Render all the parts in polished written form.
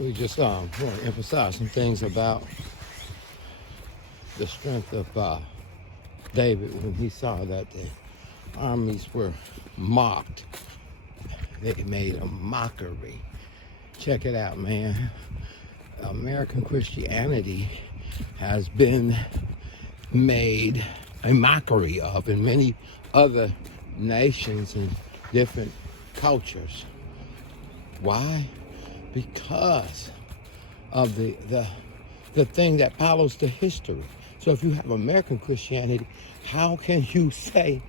We just want to emphasize some things about the strength of David when he saw that the armies were mocked. They made a mockery. Check it out, man. American Christianity has been made a mockery of in many other nations and different cultures. Why? Because of the thing that follows the history. So if you have American Christianity, how can you say,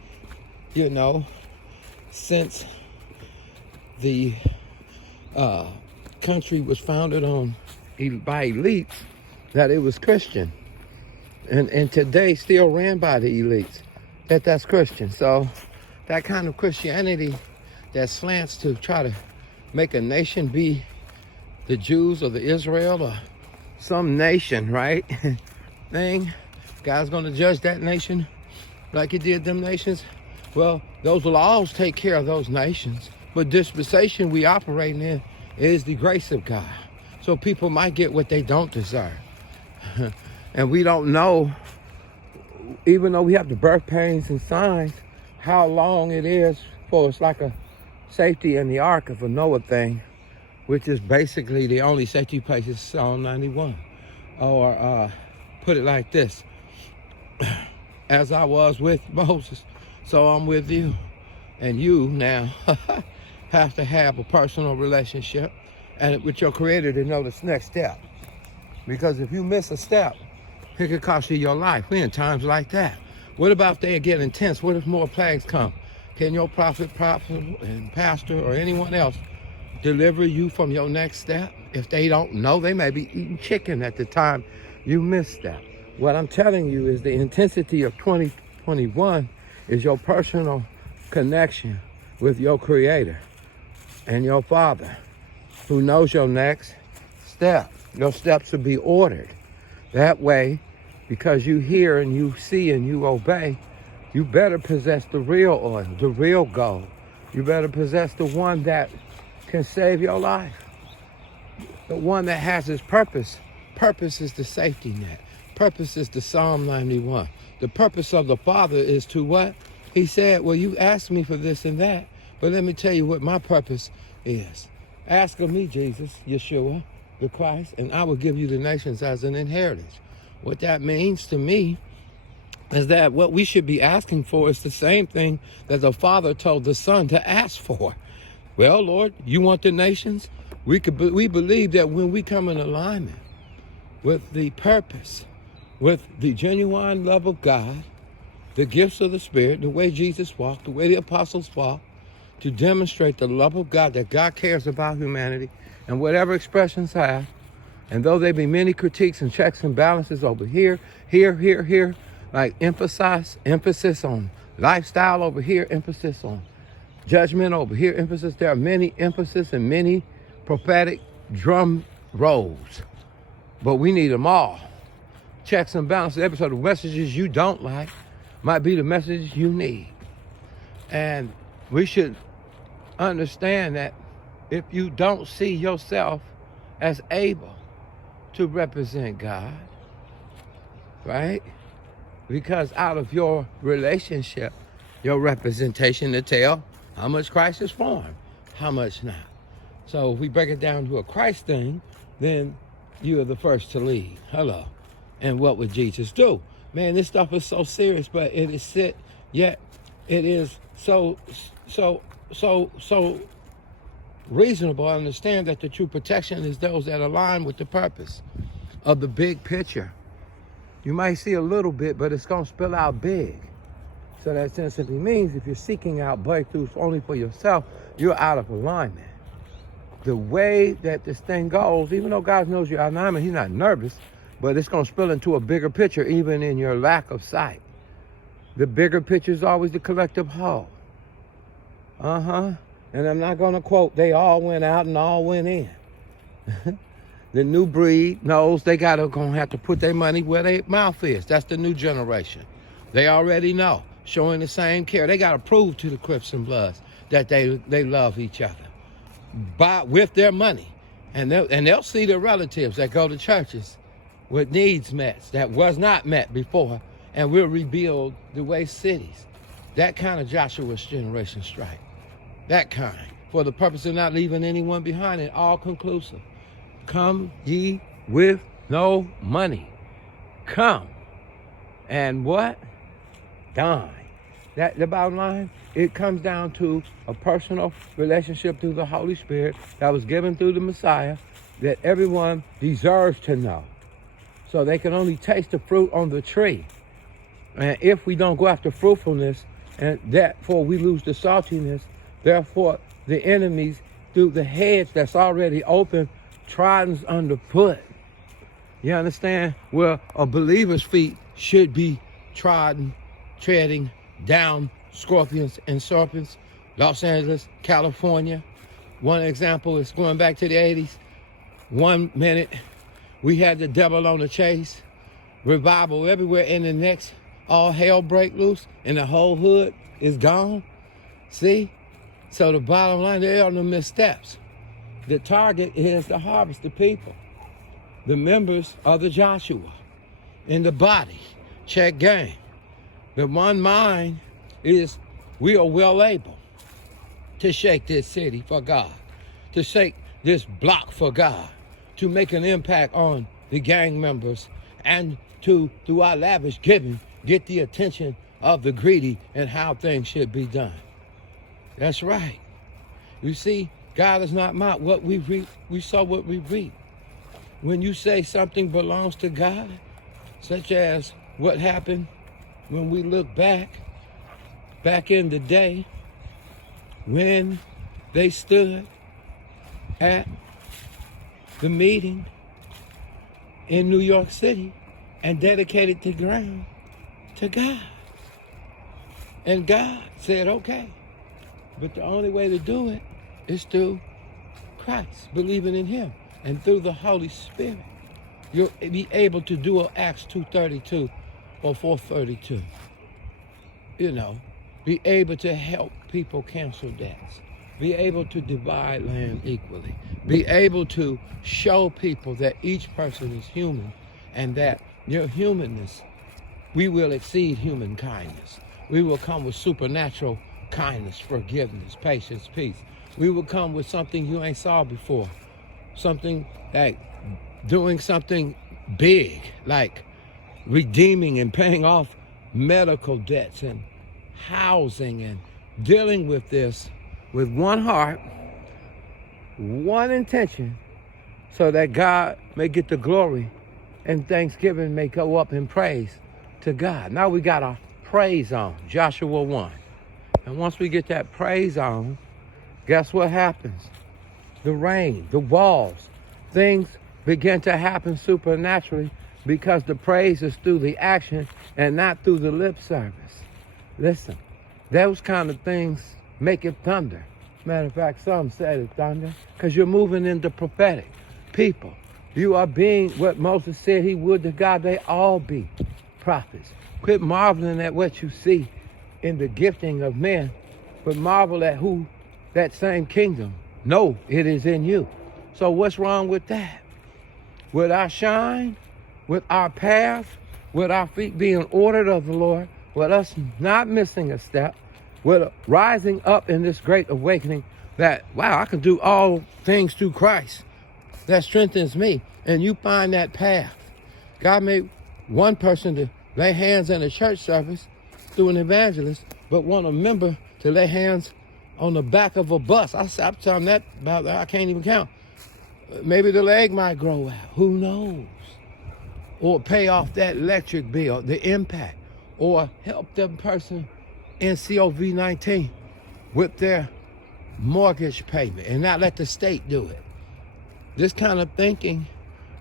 since the country was founded by elites, that it was Christian, and today still ran by the elites, that's Christian. So that kind of Christianity that slants to try to make a nation be the Jews or the Israel or some nation, right? Thing. God's going to judge that nation like he did them nations. Well, those laws take care of those nations. But dispensation we operating in is the grace of God. So people might get what they don't deserve. And we don't know, even though we have the birth pains and signs, how long it is for it's like a safety in the ark of a Noah thing, which is basically the only safety place is Psalm 91. Or put it like this: as I was with Moses, so I'm with you. And you now have to have a personal relationship and with your Creator to know this next step. Because if you miss a step, it could cost you your life. We're in times like that. What about if they get intense? What if more plagues come? Can your prophet, and pastor, or anyone else deliver you from your next step? If they don't know, they may be eating chicken at the time you missed that. What I'm telling you is the intensity of 2021 is your personal connection with your Creator and your Father, who knows your next step. Your steps will be ordered. That way, because you hear and you see and you obey, you better possess the real oil, the real gold. You better possess the one that can save your life. The one that has its purpose. Purpose is the safety net. Purpose is the Psalm 91. The purpose of the Father is to what? He said, well, you asked me for this and that, but let me tell you what my purpose is. Ask of me, Jesus, Yeshua, the Christ, and I will give you the nations as an inheritance. What that means to me is that what we should be asking for is the same thing that the Father told the Son to ask for. Well, Lord, you want the nations? We believe that when we come in alignment with the purpose, with the genuine love of God, the gifts of the Spirit, the way Jesus walked, the way the apostles walked, to demonstrate the love of God, that God cares about humanity, and whatever expressions have, and though there be many critiques and checks and balances over here, like emphasis on lifestyle over here, emphasis on judgment over here, emphasis. There are many emphasis and many prophetic drum rolls, but we need them all. Checks and balances. Every so the messages you don't like might be the messages you need. And we should understand that if you don't see yourself as able to represent God, right? Because out of your relationship, your representation to tell how much Christ is formed, how much not. So if we break it down to a Christ thing, then you are the first to lead. Hello. And what would Jesus do? Man, this stuff is so serious, but it is yet it is so reasonable. I understand that the true protection is those that align with the purpose of the big picture. You might see a little bit, but it's going to spill out big. So that simply means if you're seeking out breakthroughs only for yourself, you're out of alignment. The way that this thing goes, even though God knows your alignment, he's not nervous, but it's going to spill into a bigger picture even in your lack of sight. The bigger picture is always the collective whole. And I'm not going to quote, they all went out and all went in. The new breed knows they going to have to put their money where their mouth is. That's the new generation. They already know, showing the same care. They got to prove to the Crips and Bloods that they love each other with their money. And they'll see the relatives that go to churches with needs met that was not met before, and we'll rebuild the waste cities. That kind of Joshua's generation strike. That kind. For the purpose of not leaving anyone behind, and all conclusive. Come ye with no money. Come. And what? Dine. That the bottom line, it comes down to a personal relationship through the Holy Spirit that was given through the Messiah that everyone deserves to know. So they can only taste the fruit on the tree. And if we don't go after fruitfulness, and therefore we lose the saltiness, therefore the enemies through the hedge that's already open, trodden underfoot. You understand? Where a believer's feet should be treading down scorpions and serpents. Los Angeles, California. One example is going back to the 80s. 1 minute, we had the devil on the chase. Revival everywhere, and the next, all hell break loose, and the whole hood is gone. See? So the bottom line, there are no missteps. The target is to harvest the people. The members of the Joshua in the body. Check game. The one mind is we are well able to shake this city for God, to shake this block for God, to make an impact on the gang members, and to, through our lavish giving, get the attention of the greedy and how things should be done. That's right. You see, God is not mocked. What we reap, we sow what we reap. When you say something belongs to God, such as what happened when we look back in the day when they stood at the meeting in New York City and dedicated the ground to God. And God said, okay, but the only way to do it is through Christ, believing in him. And through the Holy Spirit, you'll be able to do Acts 2:32 or 4:32. You know, be able to help people cancel debts. Be able to divide land equally. Be able to show people that each person is human, and that your humanness, we will exceed human kindness. We will come with supernatural kindness, forgiveness, patience, peace. We will come with something you ain't saw before. Something like doing something big, like redeeming and paying off medical debts and housing, and dealing with this with one heart, one intention, so that God may get the glory and thanksgiving may go up in praise to God. Now we got our praise on, Joshua 1. And once we get that praise on, guess what happens? The rain, the walls, things begin to happen supernaturally because the praise is through the action and not through the lip service. Listen, those kind of things make it thunder. Matter of fact, some said it thunder because you're moving into prophetic people. You are being what Moses said he would to God. They all be prophets. Quit marveling at what you see in the gifting of men, but marvel at who that same kingdom. No, it is in you. So what's wrong with that? With our shine, with our path, with our feet being ordered of the Lord, with us not missing a step, with rising up in this great awakening that, wow, I can do all things through Christ that strengthens me. And you find that path. God made one person to lay hands in a church service through an evangelist, but want a member to lay hands on the back of a bus. I'm telling that about that. I can't even count. Maybe the leg might grow out. Who knows? Or pay off that electric bill, the impact. Or help the person in COVID-19 with their mortgage payment and not let the state do it. This kind of thinking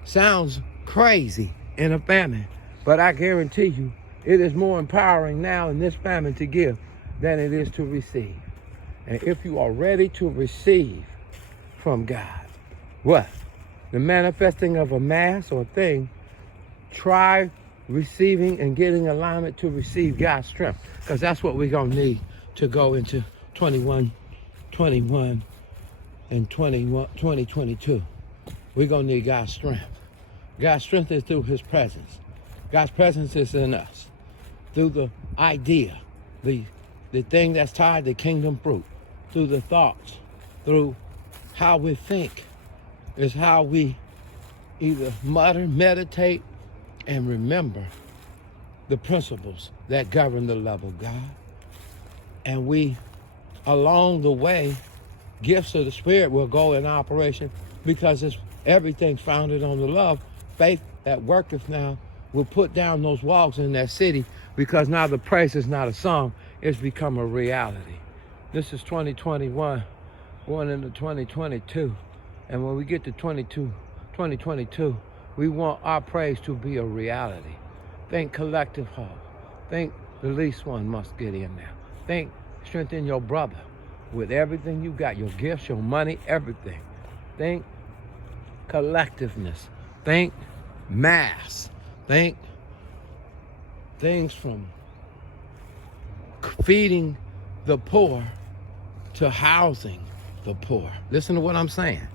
sounds crazy in a famine, but I guarantee you it is more empowering now in this famine to give than it is to receive. And if you are ready to receive from God, what? The manifesting of a mass or thing, try receiving and getting alignment to receive God's strength, because that's what we're going to need to go into 21 and 2022. we're going to need God's strength. God's strength is through his presence. God's presence is in us. Through the idea, the thing that's tied to kingdom fruit. Through the thoughts. Through how we think. Is how we either mutter, meditate, and remember the principles that govern the love of God. And we, along the way, gifts of the Spirit will go in operation because everything's founded on the love. Faith that worketh now will put down those walls in that city because now the praise is not a song, it's become a reality. This is 2021, going into 2022. And when we get to 2022, we want our praise to be a reality. Think collective hope. Think the least one must get in there. Think strengthen your brother with everything you got, your gifts, your money, everything. Think collectiveness. Think mass. Think things from feeding the poor to housing the poor. Listen to what I'm saying.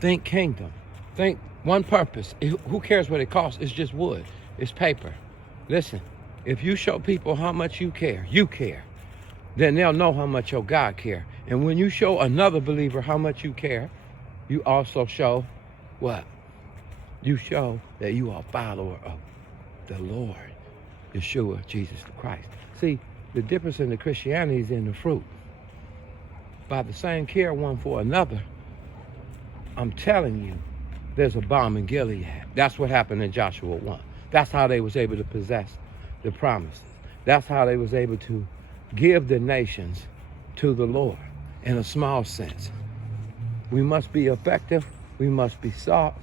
Think kingdom. Think one purpose. Who cares what it costs? It's just wood. It's paper. Listen, if you show people how much you care, then they'll know how much your God cares. And when you show another believer how much you care, you also show what? You show that you are a follower of the Lord, Yeshua, Jesus the Christ. See, the difference in the Christianity is in the fruit. By the same care one for another, I'm telling you, there's a balm in Gilead. That's what happened in Joshua 1. That's how they was able to possess the promises. That's how they was able to give the nations to the Lord in a small sense. We must be effective. We must be sought,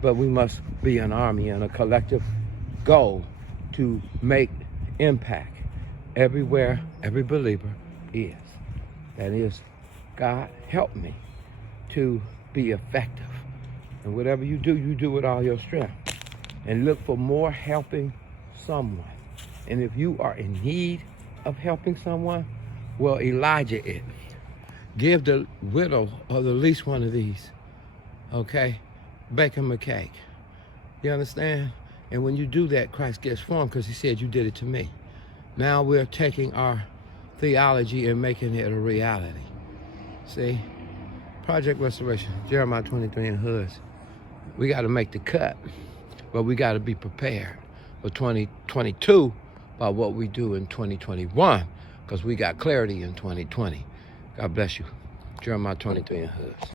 but we must be an army and a collective goal to make impact everywhere every believer is. That is, God, help me to be effective. And whatever you do with all your strength. And look for more helping someone. And if you are in need of helping someone, well, Elijah it. Give the widow or the least one of these, okay? Bake him a cake. You understand? And when you do that, Christ gets formed because he said, you did it to me. Now we're taking our theology and making it a reality. See? Project Restoration, Jeremiah 23 and Hoods. We got to make the cut, but we got to be prepared for 2022 by what we do in 2021 because we got clarity in 2020. God bless you. Jeremiah 23 and Hoods.